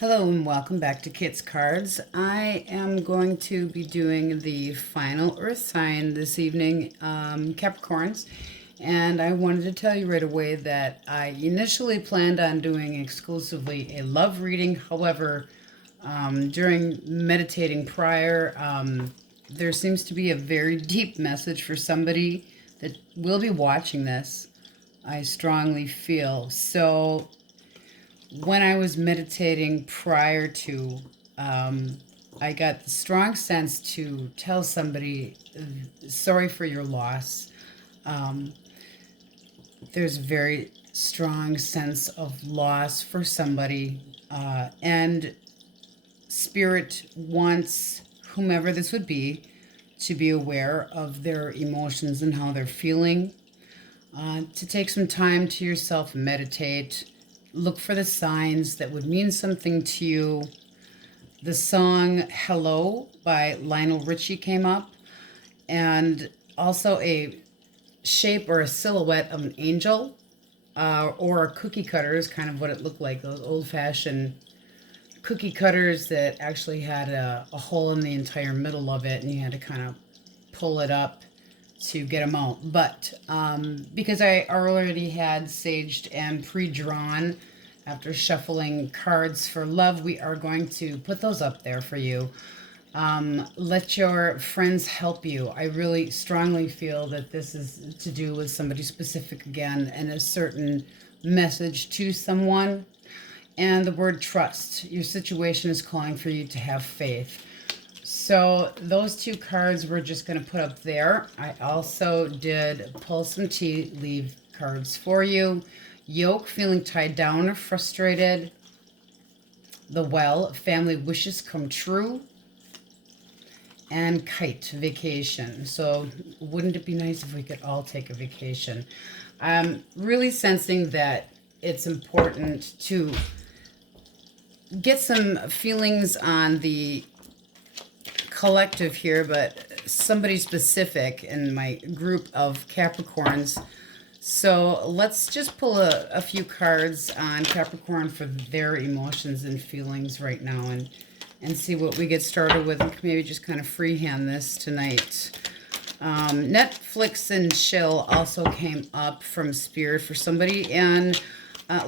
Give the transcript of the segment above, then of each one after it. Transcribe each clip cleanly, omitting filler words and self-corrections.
Hello and welcome back to Kit's Cards. I am going to be doing the final Earth sign this evening, Capricorns. And I wanted to tell you right away that I initially planned on doing exclusively a love reading. However, during meditating prior, there seems to be a very deep message for somebody that will be watching this, I strongly feel. So when I was meditating prior to, I got the strong sense to tell somebody, sorry for your loss. There's a very strong sense of loss for somebody, and Spirit wants whomever this would be to be aware of their emotions and how they're feeling, to take some time to yourself and meditate. Look for the signs that would mean something to you. The song Hello by Lionel Richie came up, and also a shape or a silhouette of an angel, or a cookie cutter is kind of what it looked like, those old-fashioned cookie cutters that actually had a hole in the entire middle of it, and you had to kind of pull it up to get them out. But because I already had saged and pre-drawn after shuffling cards for love, we are going to put those up there for you. Let your friends help you. I really strongly feel that this is to do with somebody specific again, and a certain message to someone. And the word trust. Your situation is calling for you to have faith. So those two cards we're just going to put up there. I also did pull some tea leaf cards for you. Yoke, feeling tied down or frustrated. The Well, family wishes come true. And Kite, vacation. So wouldn't it be nice if we could all take a vacation? I'm really sensing that it's important to get some feelings on the collective here, but somebody specific in my group of Capricorns. So let's just pull a few cards on Capricorn for their emotions and feelings right now, and see what we get started with, and maybe just kind of freehand this tonight. Netflix and chill also came up from Spirit for somebody, and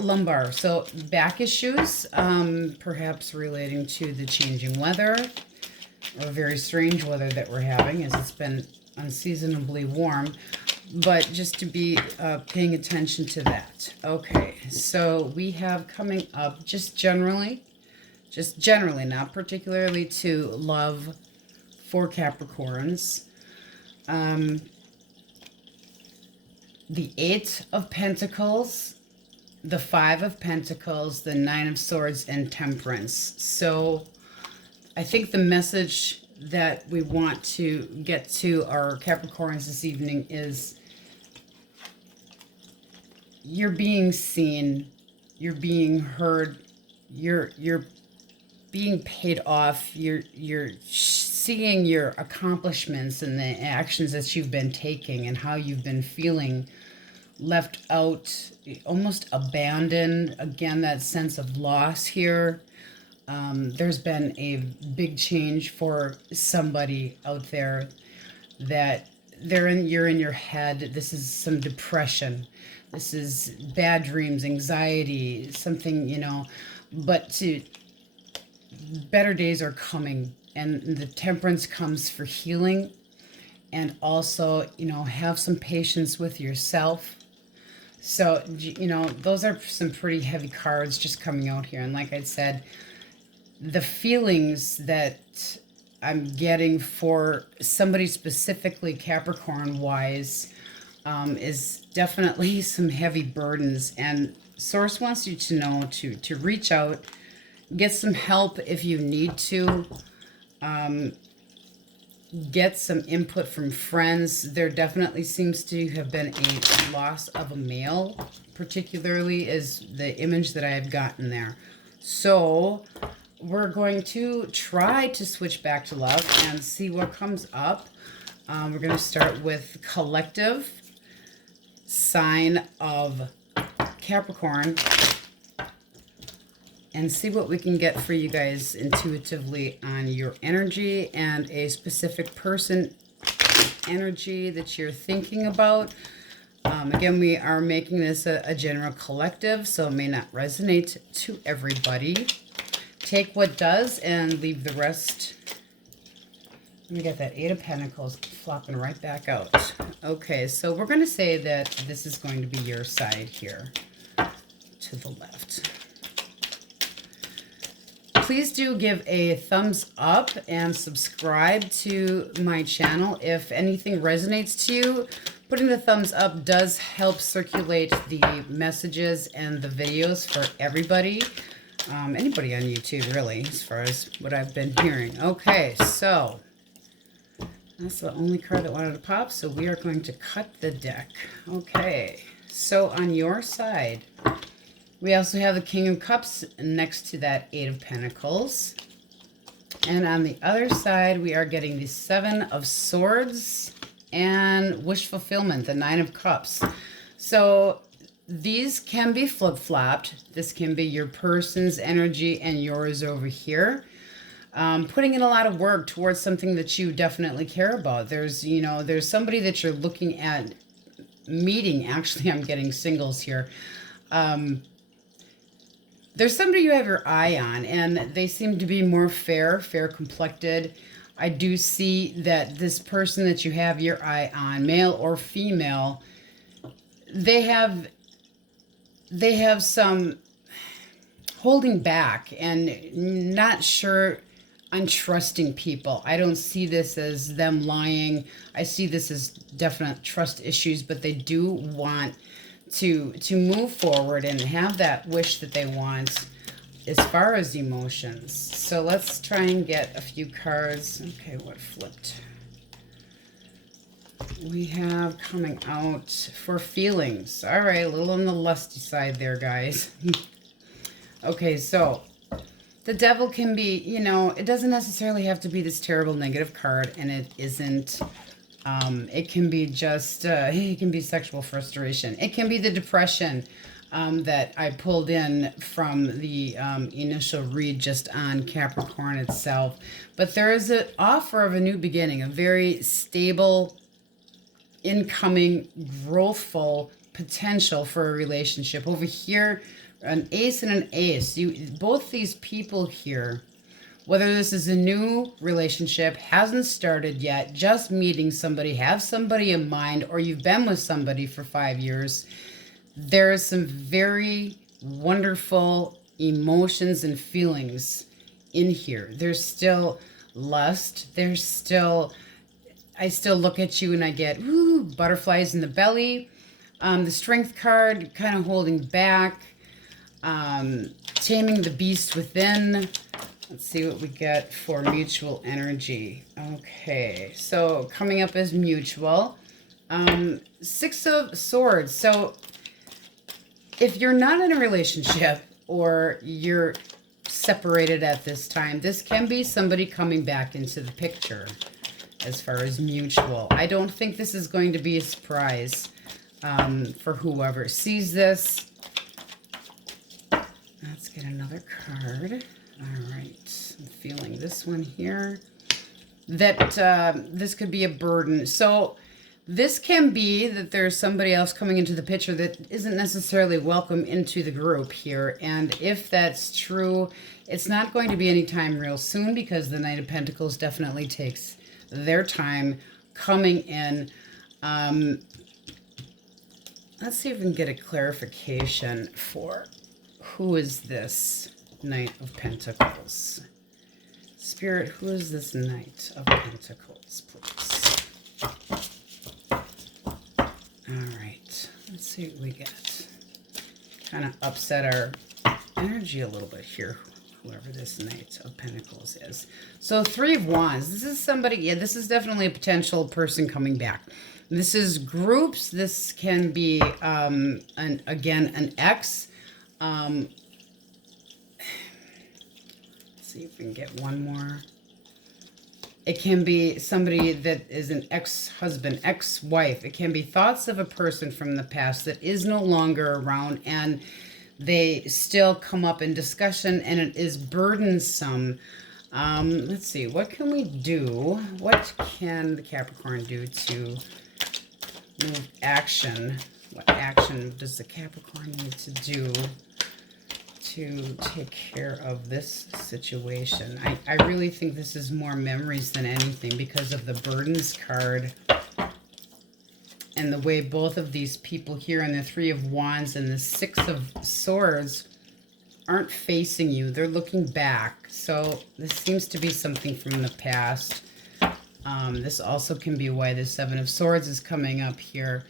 lumbar, so back issues, perhaps relating to the changing weather, or very strange weather that we're having, as it's been unseasonably warm, but just to be paying attention to that. Okay, so we have coming up just generally, not particularly to love for Capricorns, the Eight of Pentacles, the Five of Pentacles, the Nine of Swords, and Temperance. So I think the message that we want to get to our Capricorns this evening is you're being seen, you're being heard, you're being paid off, you're seeing your accomplishments and the actions that you've been taking and how you've been feeling left out, almost abandoned. Again, that sense of loss here. There's been a big change for somebody out there, that you're in your head. This is some depression. This is bad dreams, anxiety, something, but better days are coming, and the Temperance comes for healing, and also, have some patience with yourself. So, those are some pretty heavy cards just coming out here. And like I said, the feelings that I'm getting for somebody specifically Capricorn-wise is definitely some heavy burdens. And Source wants you to know to reach out, get some help if you need to. Get some input from friends. There definitely seems to have been a loss of a male, particularly is the image that I have gotten there. So we're going to try to switch back to love and see what comes up. We're going to start with collective sign of Capricorn. and see what we can get for you guys intuitively on your energy and a specific person energy that you're thinking about. Again, we are making this a general collective, so it may not resonate to everybody. Take what does and leave the rest. Let me get that Eight of Pentacles flopping right back out. Okay, so we're going to say that this is going to be your side here to the left. Please do give a thumbs up and subscribe to my channel. If anything resonates to you, putting the thumbs up does help circulate the messages and the videos for everybody. Anybody on YouTube, really, as far as what I've been hearing. Okay, so that's the only card that wanted to pop, so we are going to cut the deck. Okay, so on your side, we also have the King of Cups next to that Eight of Pentacles. And on the other side, we are getting the Seven of Swords and wish fulfillment, the Nine of Cups. So these can be flip-flopped. This can be your person's energy and yours over here. Putting in a lot of work towards something that you definitely care about. There's, you know, there's somebody that you're looking at meeting. Actually, I'm getting singles here. There's somebody you have your eye on, and they seem to be more fair complected. I do see that this person that you have your eye on, male or female, they have some holding back and not sure on trusting people. I don't see this as them lying. I see this as definite trust issues, but they do want to move forward and have that wish that they want as far as emotions. So let's try and get a few cards. Okay, what flipped? We have coming out for feelings. All right, a little on the lusty side there, guys. Okay, so the Devil can be, you know, it doesn't necessarily have to be this terrible negative card, and it isn't. It can be just, it can be sexual frustration. It can be the depression that I pulled in from the initial read just on Capricorn itself. But there is an offer of a new beginning, a very stable, incoming, growthful potential for a relationship. Over here, an ace and an ace. Both these people here, whether this is a new relationship, hasn't started yet, just meeting somebody, have somebody in mind, or you've been with somebody for 5 years, there is some very wonderful emotions and feelings in here. There's still lust. There's still, I still look at you and I get, ooh, butterflies in the belly. The Strength card kind of holding back. Taming the beast within. Let's see what we get for mutual energy. Okay, so coming up as mutual. Six of Swords. So if you're not in a relationship or you're separated at this time, this can be somebody coming back into the picture as far as mutual. I don't think this is going to be a surprise for whoever sees this. Let's get another card. All right, I'm feeling this one here. That this could be a burden. So this can be that there's somebody else coming into the picture that isn't necessarily welcome into the group here. And if that's true, it's not going to be anytime real soon, because the Knight of Pentacles definitely takes their time coming in. Let's see if we can get a clarification for who is this Knight of Pentacles. Spirit, who is this Knight of Pentacles, please? All right, let's see what we get. Kind of upset our energy a little bit here, whoever this Knight of Pentacles is. So Three of Wands. This is somebody, yeah, this is definitely a potential person coming back. This is groups. This can be, again, an ex. Let's see if we can get one more. It can be somebody that is an ex-husband, ex-wife. It can be thoughts of a person from the past that is no longer around, and they still come up in discussion, and it is burdensome. Let's see, what can we do? What can the Capricorn do to move action? What action does the Capricorn need to do to take care of this situation? I really think this is more memories than anything because of the burdens card and the way both of these people here and the Three of Wands and the Six of Swords aren't facing you. They're looking back. So this seems to be something from the past. This also can be why the Seven of Swords is coming up here.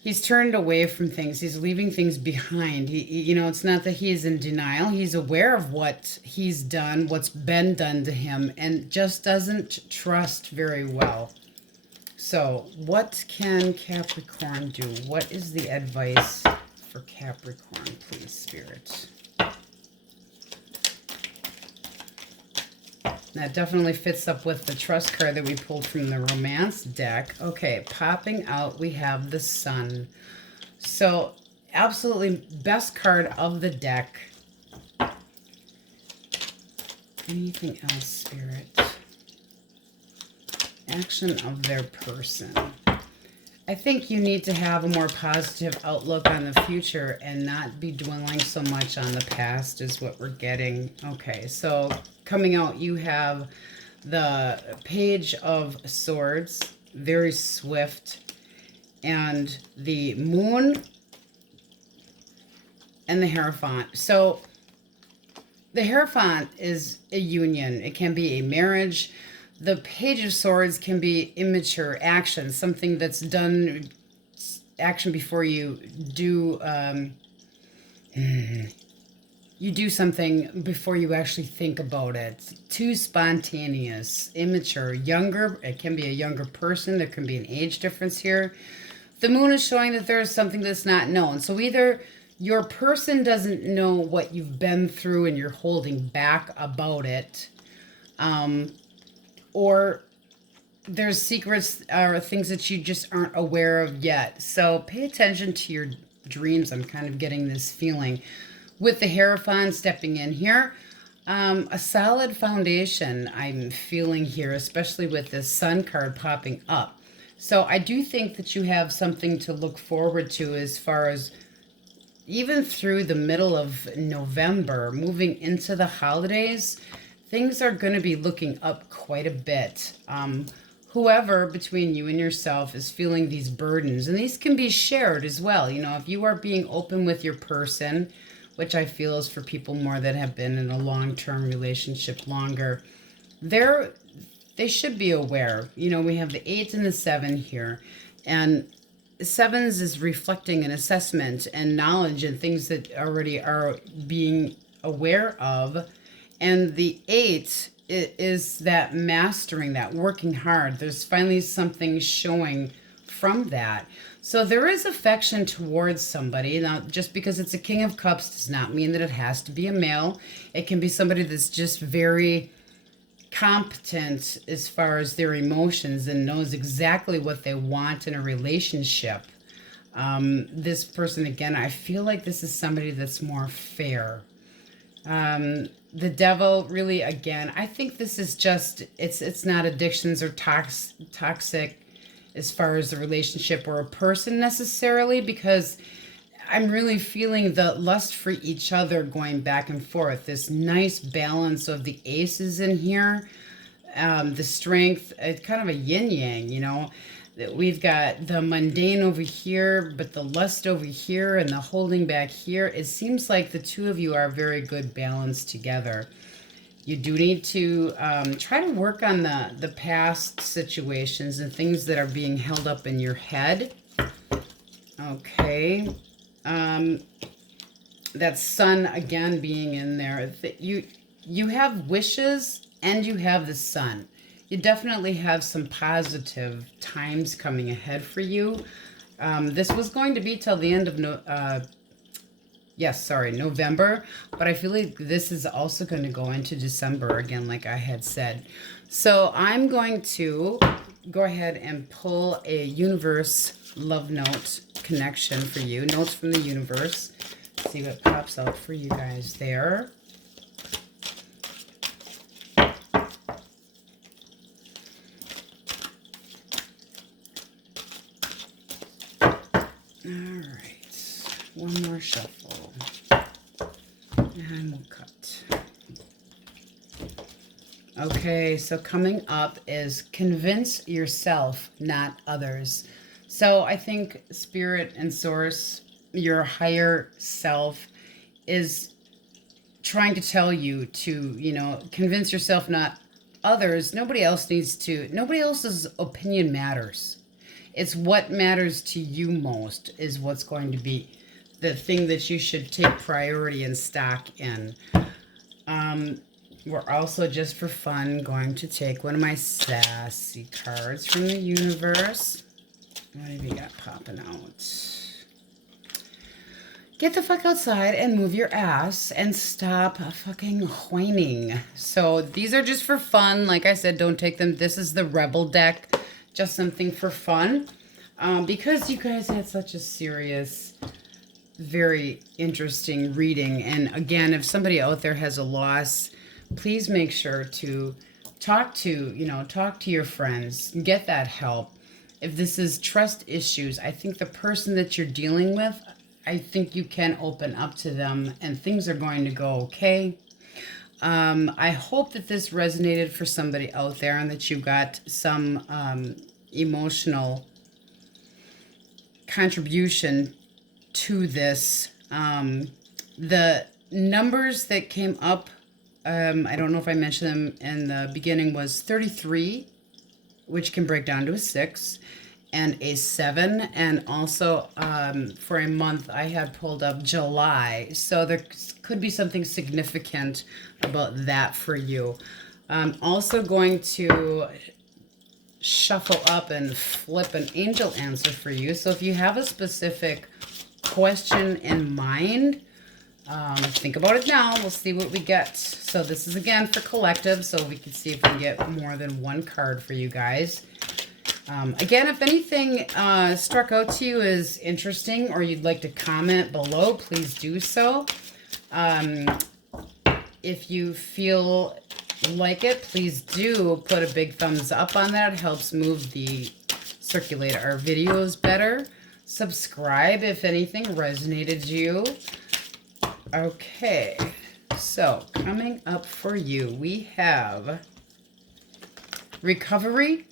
He's turned away from things. He's leaving things behind. You know, it's not that he is in denial. He's aware of what he's done, what's been done to him, and just doesn't trust very well. So what can Capricorn do? What is the advice for Capricorn, please, Spirit? That definitely fits up with the trust card that we pulled from the romance deck. Okay, popping out, we have the Sun. So, absolutely best card of the deck. Anything else, Spirit? Action of their person. I think you need to have a more positive outlook on the future and not be dwelling so much on the past is what we're getting. Okay, so coming out, you have the Page of Swords, very swift, and the Moon and the Hierophant. So the Hierophant is a union. It can be a marriage. The Page of Swords can be immature action, something that's done, action before you do, you do something before you actually think about it. Too spontaneous, immature, younger. It can be a younger person. There can be an age difference here. The Moon is showing that there is something that's not known. So either your person doesn't know what you've been through and you're holding back about it, or there's secrets or things that you just aren't aware of yet. So pay attention to your dreams. I'm kind of getting this feeling. With the Hierophant stepping in here, a solid foundation I'm feeling here, especially with this Sun card popping up. So I do think that you have something to look forward to as far as even through the middle of November, moving into the holidays. Things are going to be looking up quite a bit. Whoever between you and yourself is feeling these burdens, and these can be shared as well. You know, if you are being open with your person, which I feel is for people more that have been in a long-term relationship longer, they should be aware. You know, we have the 8 and the 7 here, and 7s is reflecting an assessment and knowledge and things that already are being aware of. And the 8 is that mastering, that working hard. There's finally something showing from that. So there is affection towards somebody. Now, just because it's a King of Cups does not mean that it has to be a male. It can be somebody that's just very competent as far as their emotions and knows exactly what they want in a relationship. This person, again, I feel like this is somebody that's more fair. The Devil, really, again, I think this is just, it's not addictions or toxic as far as the relationship or a person necessarily, because I'm really feeling the lust for each other going back and forth. This nice balance of the aces in here, the strength, it's kind of a yin-yang, you know. We've got the mundane over here, but the lust over here and the holding back here. It seems like the two of you are very good balance together. You do need to try to work on the past situations and things that are being held up in your head. Okay. That Sun, again, being in there. You have wishes and you have the Sun. You definitely have some positive times coming ahead for you. This was going to be till the end of November, but I feel like this is also going to go into December again, like I had said. So I'm going to go ahead and pull a universe love note connection for you, notes from the universe, see what pops out for you guys there. Alright, one more shuffle. And we'll cut. Okay, so coming up is convince yourself, not others. So I think Spirit and Source, your higher self, is trying to tell you to, convince yourself, not others. Nobody else's opinion matters. It's what matters to you most is what's going to be the thing that you should take priority and stock in. We're also, just for fun, going to take one of my sassy cards from the universe. What have you got popping out? Get the fuck outside and move your ass and stop fucking whining. So these are just for fun. Like I said, don't take them. This is the Rebel deck. Just something for fun. Because you guys had such a serious, very interesting reading. And again, if somebody out there has a loss, please make sure to talk to your friends. Get that help. If this is trust issues, I think the person that you're dealing with, I think you can open up to them and things are going to go okay. I hope that this resonated for somebody out there and that you got some emotional contribution to this. The numbers that came up, I don't know if I mentioned them in the beginning, was 33, which can break down to a 6, and a 7. And also for a month, I had pulled up July. So there could be something significant about that for you. I'm also going to shuffle up and flip an angel answer for you. So if you have a specific question in mind, think about it now. We'll see what we get. So this is again for collective, so we can see if we can get more than one card for you guys. Again, if anything struck out to you as interesting or you'd like to comment below, please do so. If you feel like it, please do put a big thumbs up on that. It helps move the circulate our videos better. Subscribe if anything resonated to you. Okay, so coming up for you, we have recovery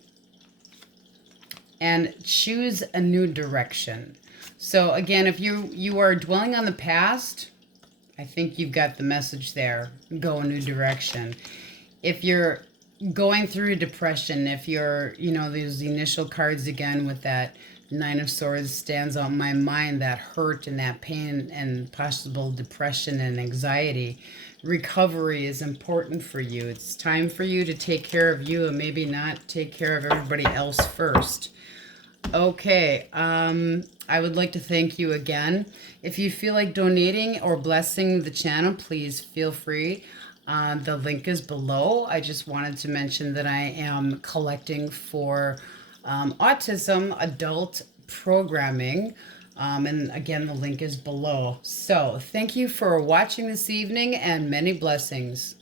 and choose a new direction. So again, if you are dwelling on the past, I think you've got the message there. Go a new direction. If you're going through depression, if you're, those initial cards again with that Nine of Swords stands out in my mind, that hurt and that pain and possible depression and anxiety. Recovery is important for you. It's time for you to take care of you and maybe not take care of everybody else first. Okay, I would like to thank you again. If you feel like donating or blessing the channel, please feel free. The link is below. I just wanted to mention that I am collecting for autism adult programming. And again, the link is below. So thank you for watching this evening and many blessings.